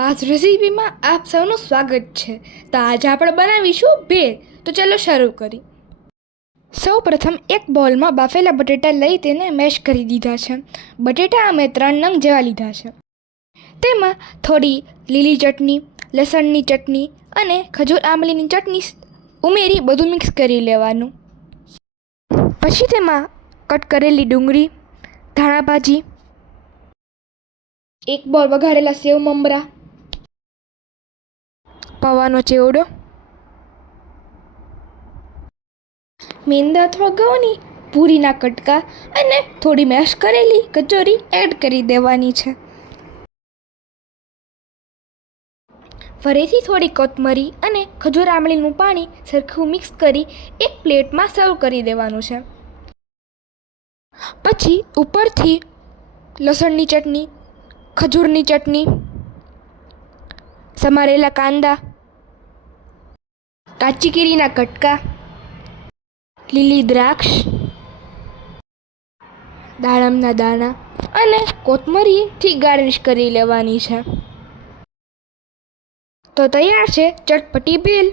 બાસ રેસીપીમાં આપ સૌનું સ્વાગત છે. તો આજે આપણે બનાવીશું ભેળ. તો ચાલો શરૂ કરી. સૌ પ્રથમ એક બોલમાં બાફેલા બટેટા લઈ તેને મેશ કરી દીધા છે. બટેટા અમે 3 નંગ જેવા લીધા છે. તેમાં થોડી લીલી ચટણી, લસણની ચટણી અને ખજૂર આંબલીની ચટણી ઉમેરી બધું મિક્સ કરી લેવાનું. પછી તેમાં કટ કરેલી ડુંગળી, ધાણા ભાજી, એક બોલ વઘારેલા સેવ મમરા, પૌવાનો ચેવડો, મેંદા અથવા ઘઉંની પૂરીના કટકા અને થોડી મેશ કરેલી કચોરી એડ કરી દેવાની છે. ફરીથી થોડી કોથમરી અને ખજૂર આંબલીનું પાણી સરખું મિક્સ કરી એક પ્લેટમાં સર્વ કરી દેવાનું છે. પછી ઉપરથી લસણની ચટણી, ખજૂરની ચટણી, સમારેલા કાંદા, કાચી કેરીના કટકા, લીલી દ્રાક્ષ, દાડમના દાણા અને કોથમરીથી ગાર્નિશ કરી લેવાની છે. તો તૈયાર છે ચટપટી ભેળ.